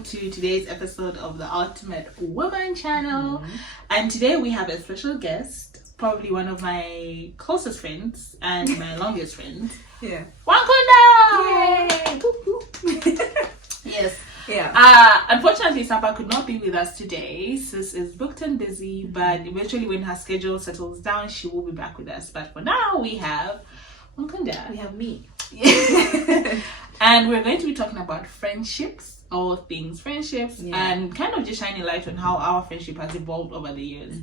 welcome to today's episode of the Ultimate Woman channel. And today we have a special guest, probably one of my closest friends and my longest friends. Yeah. Wankhunda! Yay! Yes. Yeah. Unfortunately, Sapa could not be with us today. Sis is booked and busy, but eventually when her schedule settles down, she will be back with us. But for now, we have Wankhunda. We have me. And we're going to be talking about friendships, all things friendships, and kind of just shining light on how our friendship has evolved over the years.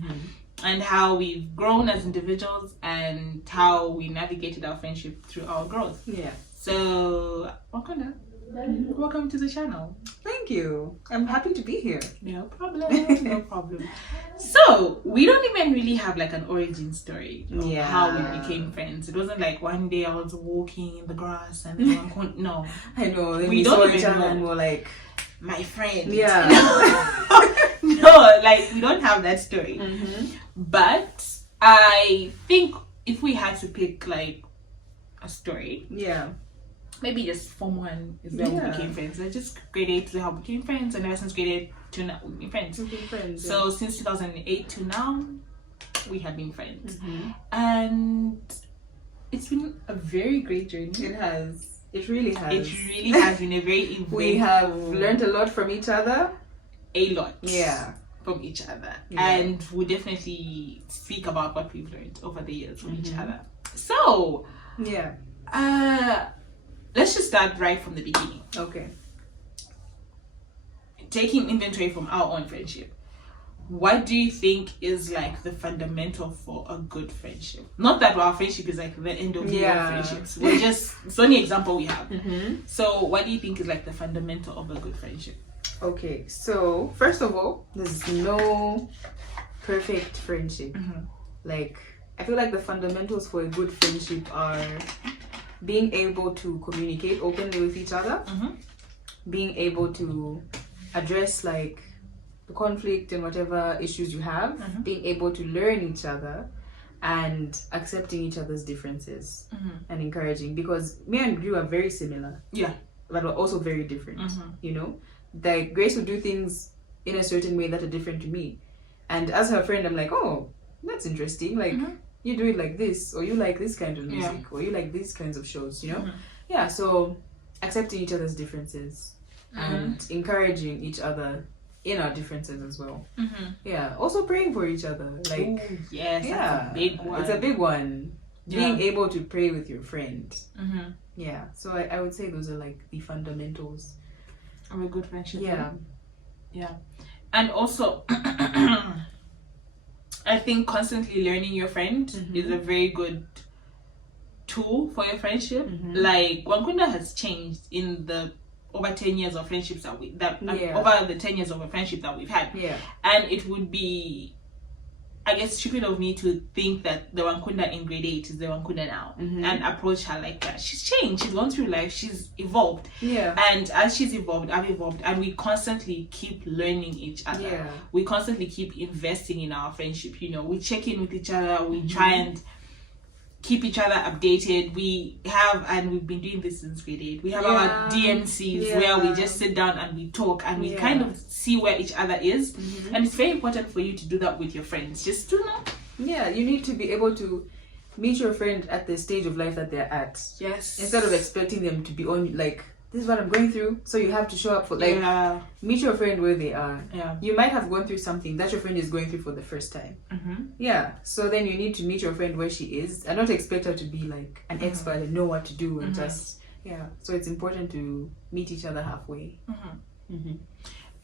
And how we've grown as individuals and how we navigated our friendship through our growth. Yeah. So, Wankhunda, welcome to the channel. Thank you. I'm happy to be here. No problem. No problem. So, we don't even really have like an origin story of how we became friends. It wasn't like one day I was walking in the grass and then no. I know. Then We we don't saw even each other know. and we're like, My friend. yeah. No, like we don't have that story. But I think if we had to pick like a story, Yeah. maybe just Form 1 is where we became friends. Like just grade 8 is how we became friends, and ever since grade 8 to now we've been friends. We've been friends. So since 2008 to now, we have been friends, and it's been a very great journey. It has. It really has. It really has been a very eventful. We have learned a lot from each other. A lot. Yeah. From each other, Yeah. and we definitely speak about what we've learned over the years from each other. So, Yeah. let's just start right from the beginning. Okay. Taking inventory from our own friendship, what do you think is like the fundamental for a good friendship? Not that our friendship is like the end of the all friendships. We're just, it's the only example we have. So what do you think is like the fundamental of a good friendship? Okay. So, first of all, there's no perfect friendship. Like, I feel like the fundamentals for a good friendship are being able to communicate openly with each other, being able to address like the conflict and whatever issues you have, being able to learn each other and accepting each other's differences and encouraging, because me and you are very similar, but we're also very different. You know, like Grace would do things in a certain way that are different to me, and as her friend I'm like, oh, that's interesting, like you do it like this, or you like this kind of music, or you like these kinds of shows, you know. So accepting each other's differences and encouraging each other in our differences as well. Also praying for each other, like Ooh, yes, that's a big one. It's a big one. Being able to pray with your friend. So I would say those are like the fundamentals of a good friendship. Yeah. And also I think constantly learning your friend is a very good tool for your friendship. Like Wankhunda has changed in the over 10 years of friendships that over the 10 years of a friendship that we've had. And it would be, I guess, stupid of me to think that the Wankhunda in grade 8 is the Wankhunda now and approach her like that. She's changed, she's gone through life, she's evolved. And as she's evolved, I've evolved, and we constantly keep learning each other. We constantly keep investing in our friendship, you know. We check in with each other, we try and keep each other updated. We have, and we've been doing this since grade 8, we have our DMCs where we just sit down and we talk and we kind of see where each other is. And it's very important for you to do that with your friends, just to know. You need to be able to meet your friend at the stage of life that they're at, instead of expecting them to be on like, this is what I'm going through, so you have to show up for like meet your friend where they are. You might have gone through something that your friend is going through for the first time. So then you need to meet your friend where she is and not expect her to be like an expert and know what to do and just so it's important to meet each other halfway.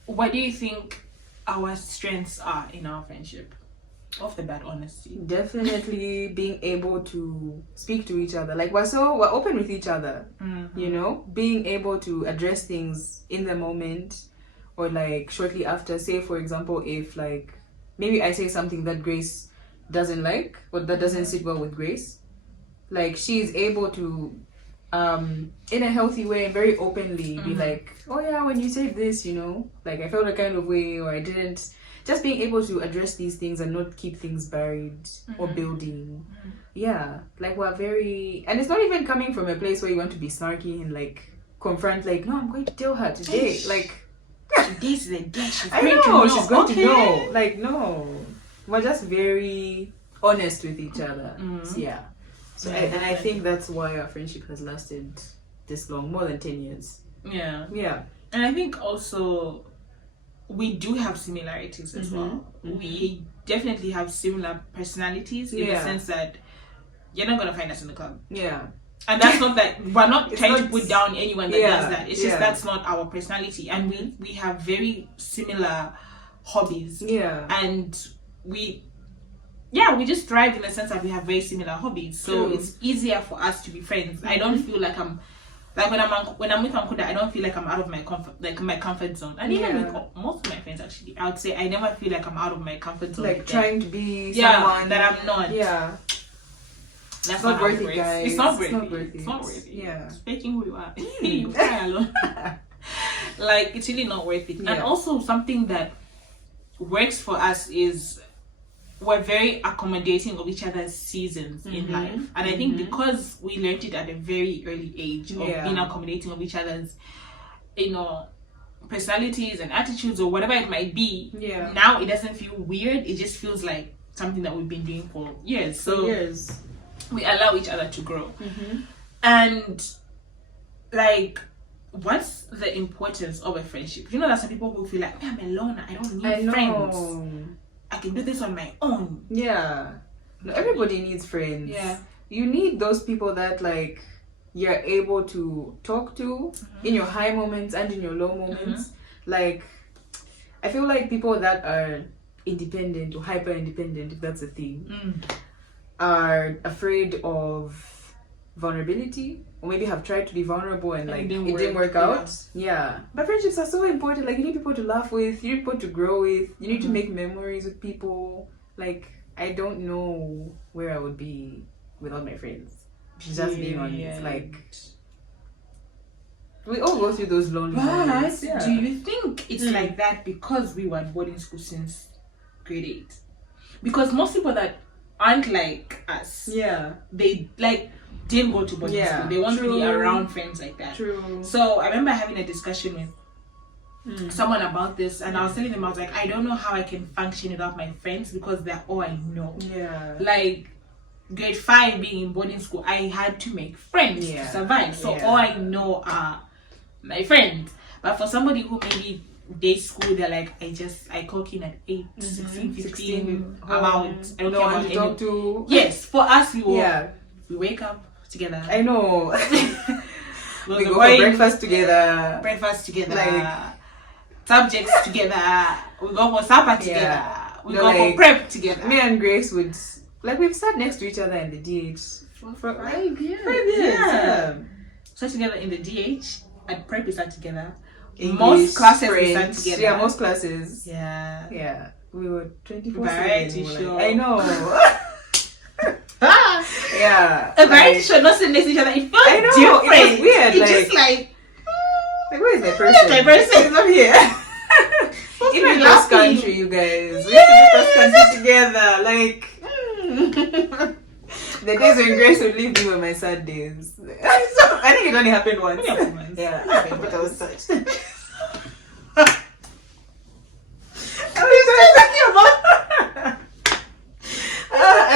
What do you think our strengths are in our friendship? Off the bat, honesty. Definitely being able to speak to each other. Like we're open with each other. You know, being able to address things in the moment or like shortly after. Say for example, if like maybe I say something that Grace doesn't like or that doesn't sit well with Grace, like she's able to in a healthy way and very openly be like, oh yeah, when you said this, you know, like I felt a kind of way or I didn't. Just being able to address these things and not keep things buried or building. Like we're very, and it's not even coming from a place where you want to be snarky and like confront, like, no, I'm going to tell her today. Like, Today's the day she's I going know, to know. she's going Okay. to know. Like, no. We're just very honest with each other. So, yeah. So and I think that's why our friendship has lasted this long, more than 10 years. Yeah. Yeah. And I think also we do have similarities as well. We definitely have similar personalities in the sense that you're not gonna find us in the club. Yeah. And that's not that we're not trying to put down anyone that does that. It's just that's not our personality. And we have very similar hobbies. Yeah. And we just thrive in the sense that we have very similar hobbies. So it's easier for us to be friends. I don't feel like I'm like when I'm with Wankhunda, I don't feel like I'm out of my comfort zone. And even with most of my friends, actually, I would say I never feel like I'm out of my comfort zone. Like trying to be someone that I'm not. Yeah. That's not worth it, guys. It's not worth it. It's not worth it. Yeah. Speaking who you are. You cry alone. Like, it's really not worth it. And also something that works for us is we're very accommodating of each other's seasons in life. And I think because we learned it at a very early age of being accommodating of each other's, personalities and attitudes or whatever it might be, now it doesn't feel weird. It just feels like something that we've been doing for years. So we allow each other to grow. And like, what's the importance of a friendship? You know, there's some people who feel like, I'm alone, I don't need friends. I can do this on my own. Yeah. No, everybody needs friends. Yeah. You need those people that like you're able to talk to in your high moments and in your low moments. Like, I feel like people that are independent or hyper independent, if that's a thing, are afraid of vulnerability, or maybe have tried to be vulnerable and like it didn't work out. Yeah. But friendships are so important. Like, you need people to laugh with, you need people to grow with, you need to make memories with people. Like, I don't know where I would be without my friends. Just being honest. Like, we all go through those lonely moments. Do you think it's like that because we were at boarding school since grade 8? Because most people that aren't like us, they like didn't go to boarding school. They want to be around friends like that. So I remember having a discussion with someone about this, and I was telling them, I was like, I don't know how I can function without my friends because they're all I know. Like, grade 5 being in boarding school, I had to make friends to survive. So all I know are my friends. But for somebody who maybe day school, they're like, I clock in at 8, 16, 15, I'm out. I don't care about talk to. Yes, for us, we wake up together. I know. We go for breakfast together. Like, subjects together. We go for supper together. We go for prep together. Me and Grace would, like, we've sat next to each other in the DH for 5 years. 5 years. Yeah. Sat together in the DH. At prep, we sat together. English, most classes French, we sat together. Yeah, most classes. Yeah. We were 24/7. Variety show. I know. Yeah. A variety show, not sitting next to each other. It felt different. It was weird. It's just like where's my person? My person is not here. Even cross country, you guys. We used to do cross country together. Like, the days when Grace would leave me were my sad days. So, I think it only happened once. Yeah, but I was touched. And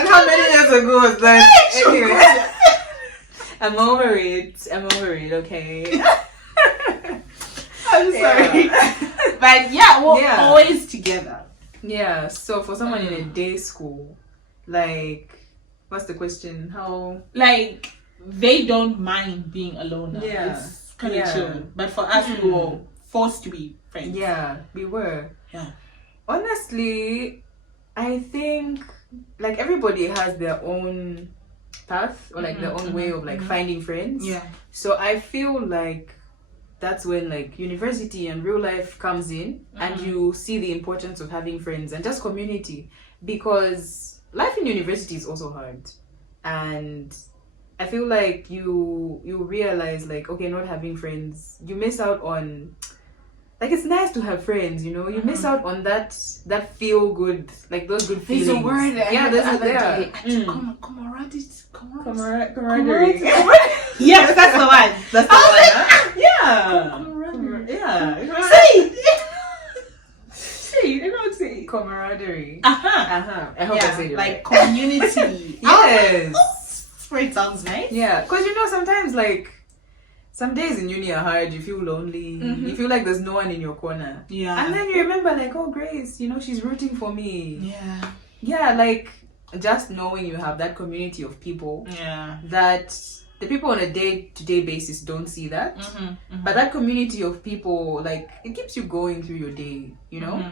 how many years ago was that? Anyway, I'm over it, okay? I'm sorry. But we're always together. Yeah, so for someone in a day school, like, what's the question? How? Like, they don't mind being alone. Yeah. It's kind of chill. But for us, we were forced to be friends. Yeah, we were. Yeah. Honestly, I think, like, everybody has their own path or like their own way of like finding friends. Yeah. So I feel like that's when like university and real life comes in and you see the importance of having friends and just community, because life in university is also hard, and I feel like you realize like, okay, not having friends, you miss out on, like, it's nice to have friends, you know, you miss out on that feel good, like those good feelings. There's a word there's camaraderie. Yes, that's the one. That's the one. Yeah. Camaraderie. Yeah. See? camaraderie. I hope I said it like right. community. Yes. It sounds nice. Yeah, because sometimes like some days in uni are hard. You feel lonely. You feel like there's no one in your corner. Yeah. And then you remember like, oh, Grace, she's rooting for me. Yeah. Yeah, like just knowing you have that community of people. Yeah. That the people on a day-to-day basis don't see that. But that community of people, like, it keeps you going through your day, you know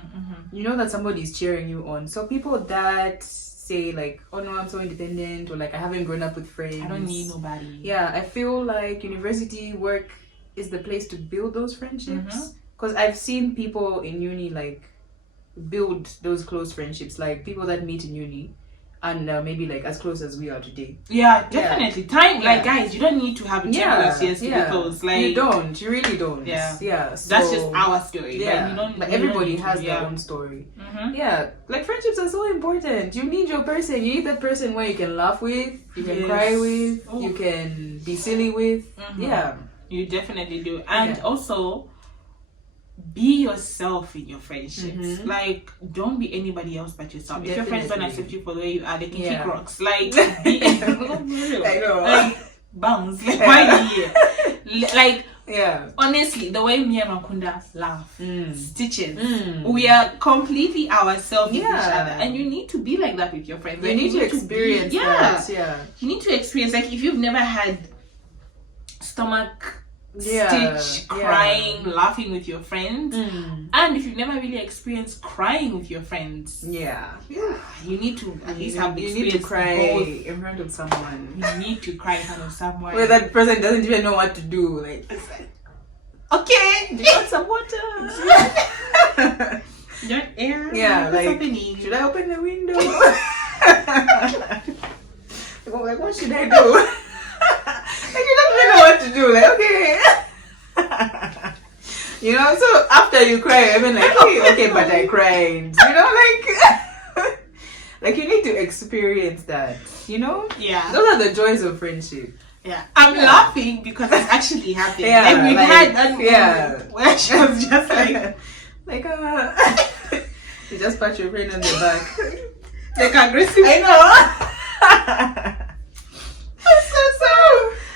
that somebody's cheering you on. So people that say like, oh no, I'm so independent, or like I haven't grown up with friends, I don't need nobody. Yeah, I feel like university work is the place to build those friendships, because I've seen people in uni like build those close friendships, like people that meet in uni and maybe like as close as we are today. Yeah, definitely. Time, like guys, you don't need to have a checklist to be close. Like you really don't. Yeah. So, that's just our story. Yeah, like everybody has their own story. Yeah, like friendships are so important. You need your person. You need that person where you can laugh with, you can cry with, you can be silly with. Yeah, you definitely do. And also, be yourself in your friendships. Like, don't be anybody else but yourself. If your friends don't accept you for the way you are, they can kick rocks. Like, be I know. Like, bounce. Like, why be here? Like, yeah. Honestly, the way me and Wankhunda laugh, stitches, we are completely ourselves with each other, and you need to be like that with your friends. You need to experience that. Yeah, you need to experience. Like, if you've never had stomach stitch crying, laughing with your friends, and if you've never really experienced crying with your friends, you need to at least have the experience. You need to cry in front of someone. You need to cry in front of someone where that person doesn't even know what to do. Like, it's like, okay, do you want some water? Don't air. Yeah, what's like, happening? Should I open the window? Like, what should I do? Like, you don't even know what to do. Like, okay. So after you cry, I've been like, hey, okay, but I cried. Like, like you need to experience that. Yeah. Those are the joys of friendship. Yeah. I'm laughing because it's actually happening. Yeah, like we've had that moment where she was just like, you just pat your friend on the back. Like aggressive. I know.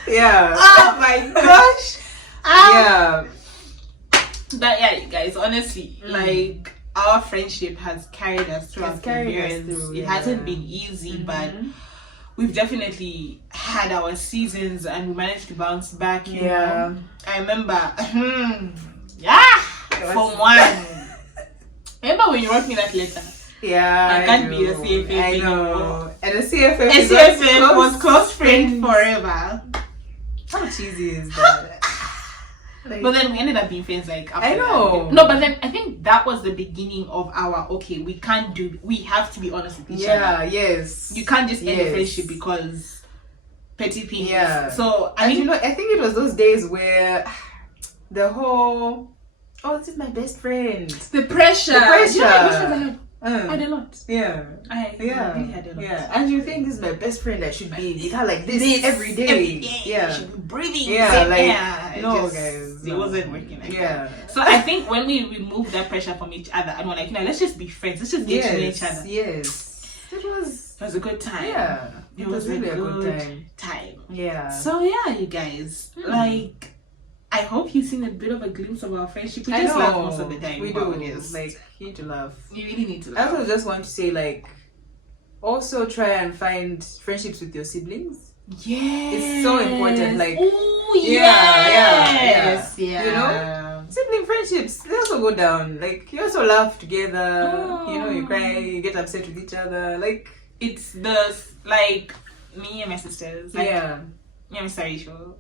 Yeah. Oh my gosh. Yeah. But yeah, you guys, honestly, like our friendship has carried us throughout the years. It hasn't been easy, but we've definitely had our seasons and we managed to bounce back. You know? I remember, Form 1. Remember when you wrote me that letter? Yeah, I can't be a CFF anymore. And a CFF was close friend forever. How cheesy is that? Like, but then we ended up being friends like after I know that. No, but then I think that was the beginning of our we have to be honest with each other. Yes. You can't just end a friendship because petty things. Yeah. So I think it was those days where the whole this is my best friend. The pressure. You know, I had a lot. Yeah. I really had a lot. Yeah. And you think this is my best friend, I should be with her like this every day. Yeah. She should be breathing. Yeah, Guys. It wasn't working like that. So I think when we removed that pressure from each other and we're like, let's just be friends. Let's just get to know each other. Yes. It was a good time. Yeah. It was really a good time. Yeah. So yeah, you guys. Like, I hope you've seen a bit of a glimpse of our friendship. We just laugh most of the time. We do. Like, you need to laugh. You really need to laugh. I also just want to say, like, also try and find friendships with your siblings. Yes. It's so important. Like, yes. Yeah. Sibling friendships, they also go down. Like, you also laugh together. You cry, you get upset with each other. Like, it's like, me and my sisters. Like, me and Mr. Rachel.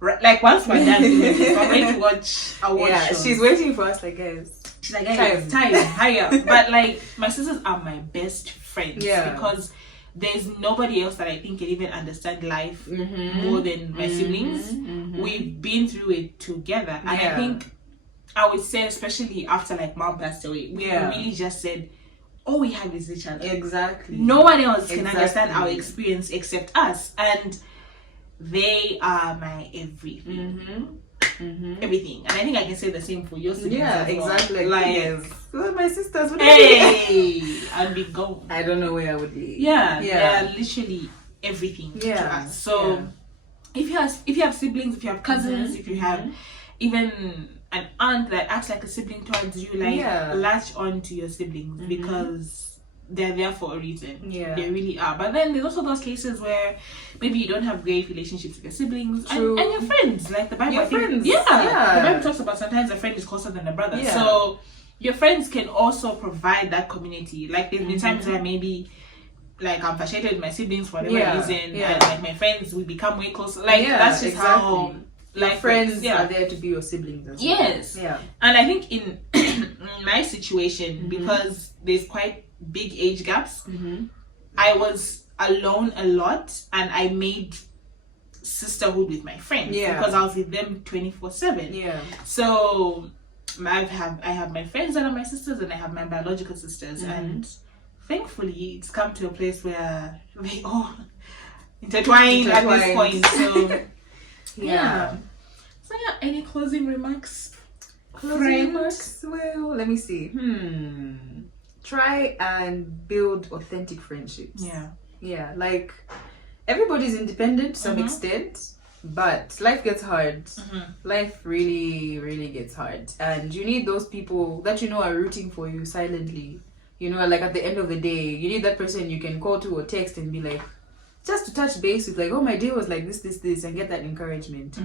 Like, once we're done doing this, we're going to watch award shows. She's waiting for us, like, guys. She's like, guys, time, hurry up. But like, my sisters are my best friends because there's nobody else that I think can even understand life more than my siblings. We've been through it together, and I think I would say, especially after like Mom passed away, we really just said, all we have is each other. Exactly. No one else can understand our experience except us, and they are my everything. everything. And I think I can say the same for your siblings. Yeah, as well. exactly. Like, yes. Well, my sisters would hey, I'd be gone. I don't know where I would be. Yeah, they're literally everything to us. So if you have siblings, if you have cousins, if you have even an aunt that acts like a sibling towards you, like latch on to your siblings because they're there for a reason. Yeah, they really are. But then there's also those cases where maybe you don't have great relationships with your siblings and your friends, like the Bible. Your friends. The Bible talks about sometimes a friend is closer than a brother. So your friends can also provide that community. Like there's been times where maybe like I'm frustrated with my siblings for whatever reason, and like my friends we become way closer. Like that's just how like friends are there to be your siblings as well. Yes. Yeah. And I think in my situation, because there's quite big age gaps, I was alone a lot and I made sisterhood with my friends because I was with them 24/7. Yeah. So I have my friends that are my sisters and I have my biological sisters, and thankfully it's come to a place where they all intertwine at this point. So So any closing remarks? Well, let me see. Try and build authentic friendships. Yeah, like everybody's independent to some extent, but life gets hard. Life really, really gets hard, and you need those people that you know are rooting for you silently. You know, like at the end of the day, you need that person you can call to or text and be like, just to touch base with, like, oh, my day was like this, and get that encouragement.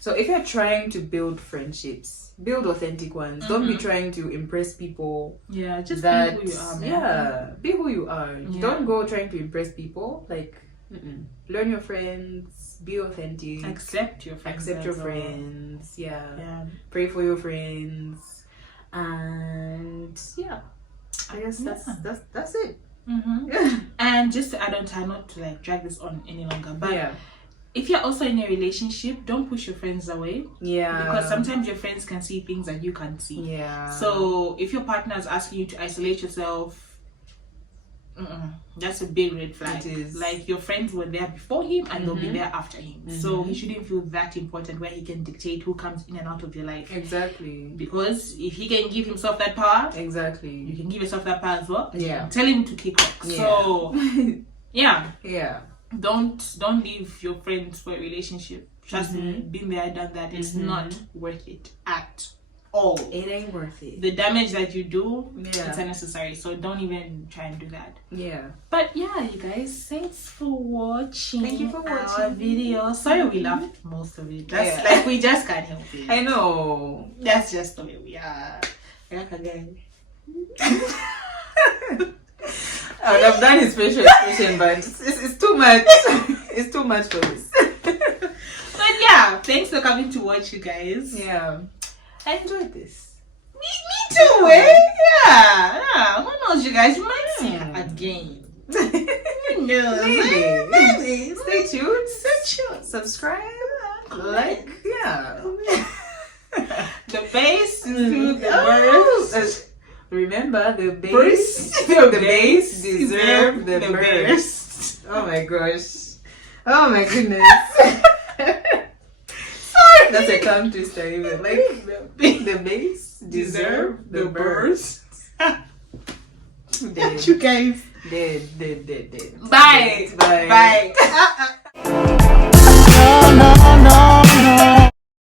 So if you're trying to build friendships, build authentic ones. Don't be trying to impress people. Yeah, just be who you are, man. Yeah, be who you are. Don't go trying to impress people. Like, learn your friends, be authentic. Accept your friends. Yeah. Pray for your friends. And I guess that's it. And just to add on to not to like drag this on any longer, but if you're also in a relationship, don't push your friends away. Because sometimes your friends can see things that you can't see. So if your partner is asking you to isolate yourself, that's a big red flag. It is. Like your friends were there before him and they'll be there after him. So he shouldn't feel that important where he can dictate who comes in and out of your life. Exactly. Because if he can give himself that power, you can give yourself that power as well. Tell him to kick rocks. So don't leave your friends for a relationship. Trust me, been there, done that. It's not worth it at all. It ain't worth it. The damage that you do, it's unnecessary. So don't even try and do that. But you guys, thanks for watching. Thank you for watching our video. Sorry we laughed most of it. That's like we just can't help it. I know. That's just the way we are. Like again. I would have done his facial expression, but it's too much. It's too much for this. But thanks for coming to watch, you guys. I enjoyed this. Me too, who knows, you guys? You might see her again. Who knows? Maybe. Stay tuned. Subscribe. Like. The bass to the burst. Remember, the bass deserve the burst. Oh my gosh. Oh my goodness. Sorry. That's a tongue twister even. Like, the bass deserve the burst. Dead. You guys. Dead. Bye. Bye.